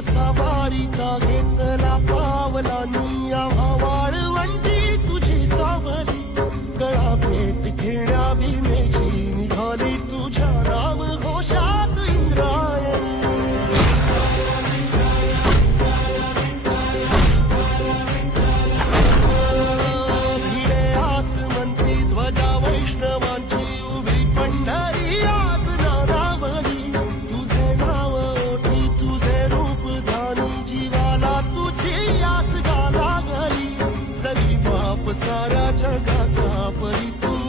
सवारीचा घेतला पावला निया वाळवंटी तुझी सावली गळा भेट घेण्या भीमेची निघाली तुझ्या राम घोषात इंद्रायणी भिडे आसमंती ध्वजा वैष्णवांची उभी पंढरी आज नारावली तुझे नाव ओठी तुझे रूप जीवाला तुझी याच गाला गली जरी बाप साऱ्या जगाचा परी तू